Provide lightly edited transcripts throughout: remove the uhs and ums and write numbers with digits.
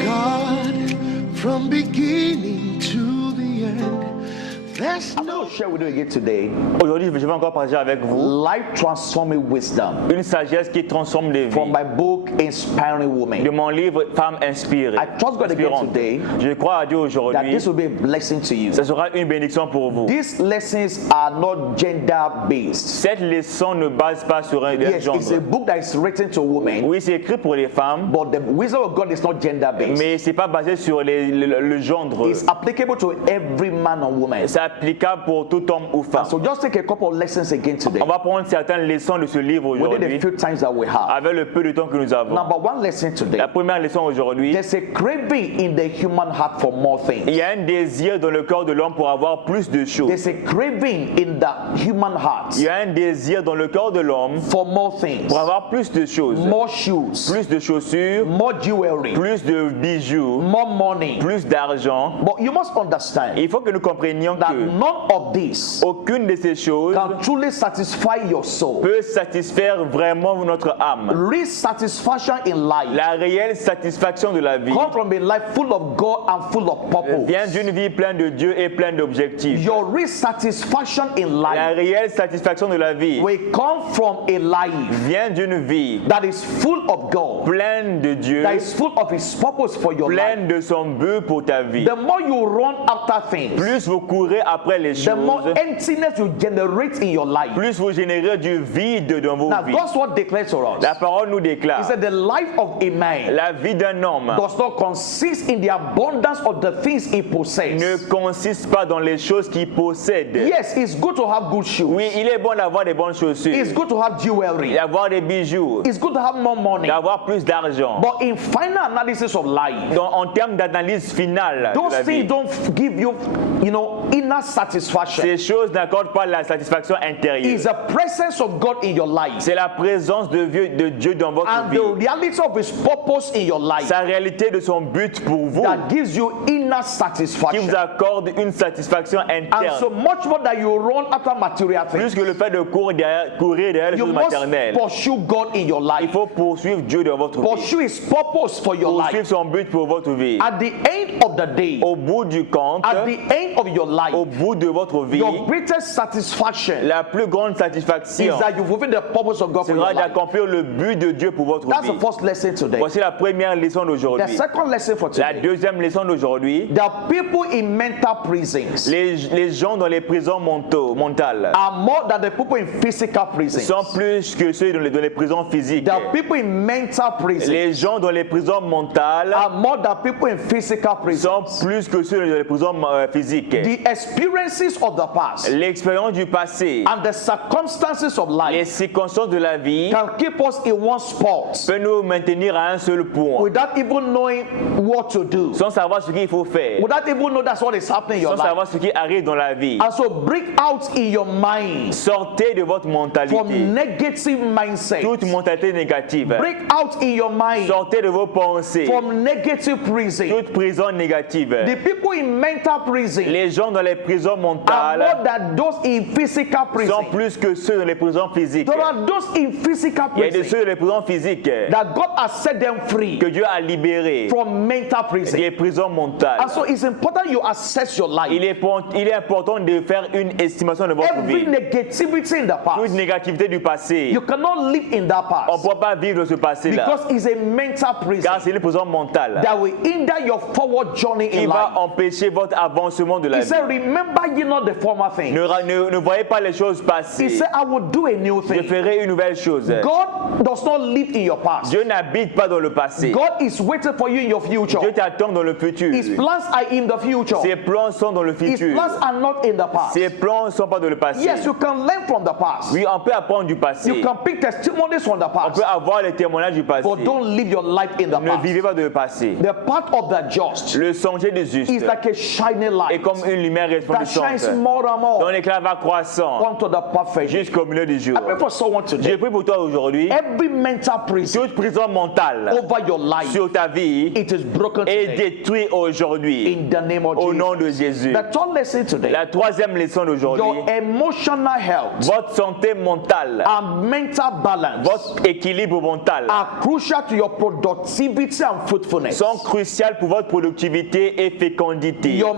God from beginning to the end. There's I'm no going to share with you again today Aujourd'hui, je vais encore partager avec vous life transforming wisdom une sagesse qui transforme des vies. from my book Inspiring De Women. mon livre Femmes inspirées. I trust God again Inspirantes. today Je crois à Dieu that aujourd'hui. this will be a blessing to you. Ce sera une bénédiction pour vous. These lessons are not gender based. Cette leçon ne base pas sur un Yes, genre. it's a book that is written to women, Oui, c'est écrit pour les femmes, but the wisdom of God is not gender based. mais c'est pas basé sur le genre. It's applicable to every man or woman. C'est applicable pour tout homme ou femme. So just take a couple of lessons again today On va prendre certaines leçons de ce livre within aujourd'hui, the few times that we have. avec le peu de temps que nous avons. Number one lesson today. La première leçon aujourd'hui, There's a craving in the human heart for more il things. y a un désir dans le cœur de l'homme pour avoir plus de choses. There's a craving in the human heart Il y a un désir dans le cœur de l'homme for more things. pour avoir plus de choses. More shoes, Plus de chaussures, more jewelry, plus de bijoux, more money. plus d'argent. But you must understand Il faut que nous comprenions that que none of this aucune de ces choses can truly satisfy your soul. peut satisfaire vraiment notre âme. Real satisfaction in life La réelle satisfaction de la vie come from a life full of God and full of vient purpose. d'une vie pleine de Dieu et pleine d'objectifs. Your real satisfaction in La life réelle satisfaction de la vie will come from a life vient d'une vie that is full of God, pleine de Dieu, that is full of His purpose for your life. pleine de son but pour ta vie. The more you run after things, Plus vous courez après les the more choses, emptiness you generate in your life. plus vous générez du vide dans vos Now, vies. God's word declares to us. La parole nous He déclare, said the life of a man la vie d'un homme does not consist in the abundance of the things he ne possesses. consiste pas dans les choses qu'il possède. Yes, it's good to have good shoes. Oui, il est bon d'avoir des bonnes chaussures, It's good to have jewelry. d'avoir des bijoux, It's good to have more money. d'avoir plus d'argent. But in final analysis of life, Donc, en termes d'analyse finale de those la things vie, don't give you, inner satisfaction. ces choses n'accordent pas la satisfaction intérieure. It's the presence of God in your life C'est la présence de Dieu dans votre and vie. the reality of His purpose in your life Sa réalité de son but pour vous that gives you inner qui satisfaction. vous accorde une satisfaction And so interne. much more that you run after material Plus things, que le fait de courir derrière les you choses must maternelles. pursue God in your Il life. faut poursuivre Dieu dans votre vie. Pursue His purpose for your Poursuivre life. son but pour votre vie. At the end of the day, Au bout du compte, at the end of your life, au bout de votre vie, your greatest satisfaction la plus grande is satisfaction that you fulfill the purpose of God for your sera life. d'accomplir le but de Dieu pour votre That's vie. the first lesson today. Voici la première leçon The d'aujourd'hui. second lesson for La today. deuxième leçon d'aujourd'hui, The people in mental prisons les gens dans les prisons mentales are more than the people in physical prisons. sont plus que ceux dans les prisons physiques. The people in mental prisons Les gens dans les prisons mentales are more than people in physical sont prisons. plus que ceux dans les prisons physiques. The experiences of the past L'expérience du passé, and the circumstances of les life circonstances de la vie can keep us in one spot peuvent nous maintenir à un seul point, without even knowing what to do, sans savoir ce qu'il faut faire, without even know that's what is happening in your sans life. savoir ce qui arrive dans la vie. And so break out in your mind Sortez de votre from mentalité, negative mindset. toute mentalité négative. Break out in your mind Sortez de vos pensées, from negative prison. toute prison négative. The people in mental prison Les gens dans les prisons are mentales more than those in physical sont prison. plus que ceux dans les prisons physiques. There are those in physical Il y a des prison ceux dans les prisons physiques that God has set them free que Dieu a libérés from mental prison. des prisons mentales. And so it's important you assess your life. Il est important de faire une estimation de votre Every vie. negativity in the Toute past, négativité du passé, you cannot live in that on ne past peut pas vivre dans ce passé-là, because it's a mental prison car c'est une prison mentale that will hinder your forward journey qui in va life. empêcher votre avancement de la He vie. said, remember ye not the former things. Ne voyez pas les choses He passées. said, I will do a new Je thing. ferai une nouvelle chose. God does not live in your past. Dieu n'habite pas dans le passé. God is waiting for you in your future. Dieu t'attend dans le futur. His plans are in the future. Ses plans sont dans le His futur. plans are not in the past. Ses plans ne sont pas dans le passé. Yes, you can learn from the past. Oui, on peut apprendre du passé. You can pick testimonies from the On past. peut avoir les témoignages du passé. But don't live your life in the Ne vivez past. pas dans le passé. The path of the just Le sentier des justes is like a shining est light. comme une lumière It that shines resplendissante, more and dont more l'éclat va croissant unto the perfect day. jusqu'au milieu du jour. I pray for someone Je today. prie pour toi aujourd'hui, Every mental prison toute prison mentale over your life, sur ta vie it is broken est today détruite aujourd'hui in the name of au nom Jesus. de Jésus. The third lesson today, La troisième leçon d'aujourd'hui, your emotional health votre santé mentale, and mental balance votre équilibre mental are crucial to your productivity and fruitfulness. sont cruciales pour votre productivité et fécondité. Your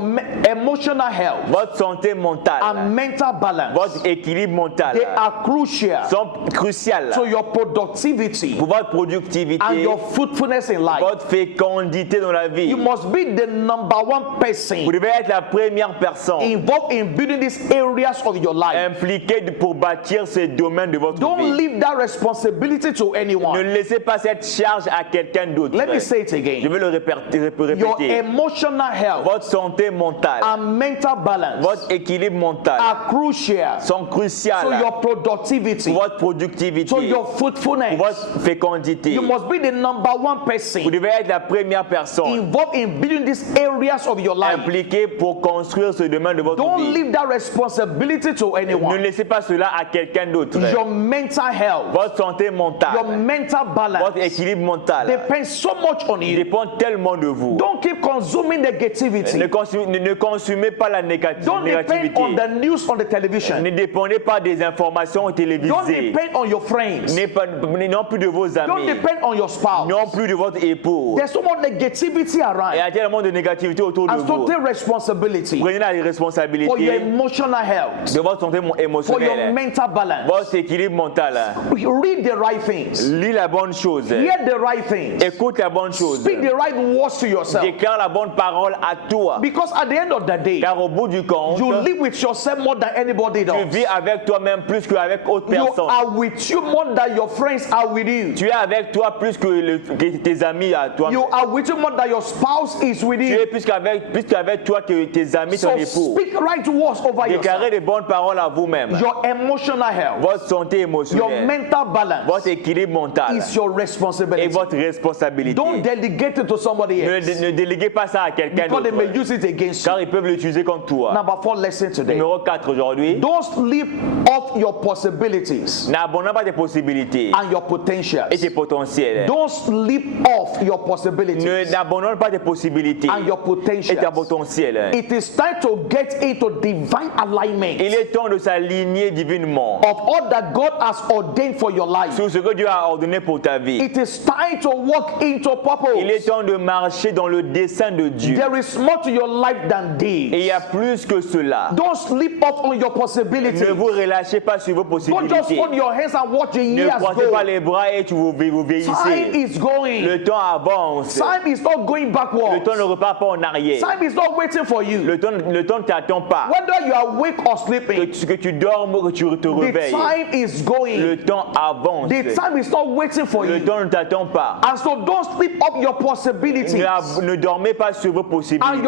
emotional health Votre santé mentale, and mental balance, votre équilibre mental they are crucial sont cruciales to your productivity pour votre and productivité, your fruitfulness in life. votre fécondité dans la vie. You must be the number one person Vous devez être la première personne involved in building these areas of your life. impliquée pour bâtir ces domaines de votre Don't vie. leave that responsibility to Ne anyone. laissez pas cette charge à quelqu'un d'autre. Let me say it Je again. vais le Your répéter. emotional health Votre santé mentale, and mental balance votre équilibre mental are crucial sont to cruciales your productivity, pour votre productivité, to your pour fruitfulness. votre fécondité. You must be the number one Vous person devez être la première personne involved in building these areas of your life. impliquée pour construire ce domaine de votre Don't vie. leave that responsibility to Ne anyone. laissez pas cela à quelqu'un d'autre. Your mental health, Votre santé your mentale, mental votre balance équilibre mental depends so much on you. dépend tellement de vous. Don't keep consuming negativity. Ne consumez pas la Don't depend négativité. on the news on the television. Ne dépendez pas des informations Don't télévisées. depend on your friends. Non plus de vos Don't amis. depend on your spouse. Non plus de votre époux. There's so much negativity Il y around. a tellement de négativité autour de And so vous. take responsibility Prenez la for your responsabilité emotional health, de votre santé for your émotionnelle, mental balance. votre équilibre mental. Read the right things. Lis la bonne chose. Hear the right things. Écoute la bonne chose. Speak the right words to yourself. Déclare la bonne parole à toi. Because at the end of the day, Car au bout du compte, you live with yourself more than anybody tu does. vis avec toi-même plus qu'avec autre You personne. are with you more than your friends are with you. Tu es avec toi plus que tes amis à toi. You are with you more than your spouse is with Tu you. es plus qu'avec toi que tes amis, ton So époux. speak right words over Déclarez yourself. des bonnes paroles à vous-même. Your emotional health, Votre santé your émotionnelle, mental balance votre équilibre mental is your et responsibility. votre responsabilité. Don't delegate it to somebody else Ne déléguez pas ça à quelqu'un because they may d'autre. use it against you. Car ils peuvent l'utiliser contre toi. Number 4 lesson today. Numéro 4 aujourd'hui. Don't sleep off your possibilities N'abandonne pas tes possibilités and your potentials. et tes potentiels. Don't sleep off your possibilities N'abandonne pas tes possibilités and your et tes potentials. potentiels. It is time to get into divine alignment Il est temps de s'aligner divinement of all that God has ordained for your life. sur ce que Dieu a ordonné pour ta vie. It is time to walk into Il est purpose. temps de marcher dans le dessein de Dieu. There is more to your life than Et il y this. a plus que cela. Don't sleep off on your possibilities. Ne vous relâchez pas sur vos Don't just possibilités. hold your hands and watch the Ne years croisez pas go. les bras et vous Time vieillissez. is going. Le temps avance. Time is not going Le backwards. temps ne repart pas en arrière. Time is not waiting for you. Le temps ne t'attend pas. Whether you are awake or sleeping, Que tu dormes ou que tu te the réveilles. time is going. Le temps avance. The time is not waiting for Le you. temps ne t'attend pas. And so don't sleep up your possibilities Ne dormez pas sur vos and your possibilités,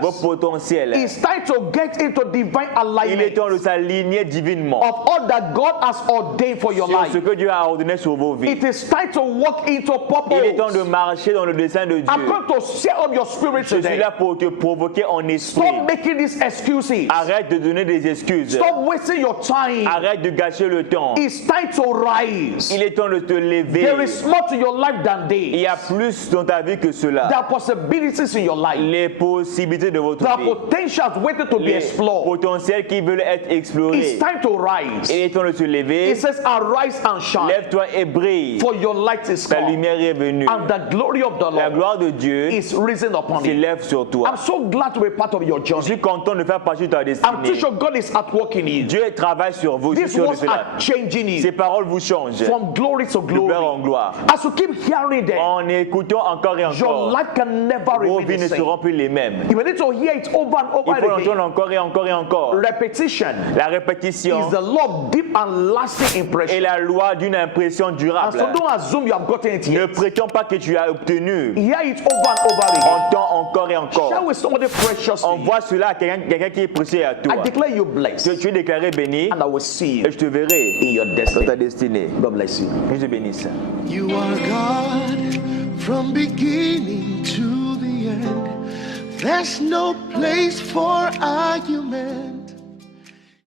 vos potentials. potentiels. It's time to get into divine Il est temps de alignment s'aligner divinement of all that God has ordained for your sur life. ce que Dieu a ordonné sur vos vies. It is time to walk into Il est temps de purpose. marcher dans le dessein de Dieu. I'm going to stir up your spirit Je suis today. là pour te provoquer en esprit. Stop making these excuses. Arrête de donner des excuses. Stop wasting your time. Arrête de gâcher le temps. It's time to rise. Il est temps de te lever. There is more to your life than Il y a this. plus dans ta vie que cela. There are possibilities in your life. Les possibilités de votre There are vie. potentials waiting to be Les explored. potentiels qui veulent être explorés. It's time to rise. Il est temps de se lever. It says, arise and shine, Lève-toi et brille. for your light is Ta come, lumière est venue. and the glory of the La Lord gloire de Dieu is risen upon you. s'élève sur toi. I'm so glad to be part of your Je journey. suis content de faire partie de ta I'm destinée. too sure God is at work in you. Dieu travaille sur vous. Je suis These sûr de words cela. are changing Ces you paroles vous changent. from glory to De gloire en glory. gloire. As you keep hearing them, En écoutant encore et your encore, life can never vos remain vies ne the same. seront plus les mêmes. You need to hear it over and Il over faut again. l'entendre encore et encore et encore. Repetition La is répétition the law of deep and lasting est impression. la loi d'une impression And durable. so don't assume you have gotten it Ne yet. prétends pas que tu as obtenu. Hear it over and over again. Entends encore et Share encore. with somebody precious to you. Envoie cela à quelqu'un qui est précieux à toi. I declare you blessed, Tu es déclaré béni and I will see et you je te verrai in your dans ta destiny. destinée. God bless you. Que je te bénisse. You are God from beginning to the end. There's no place for argument.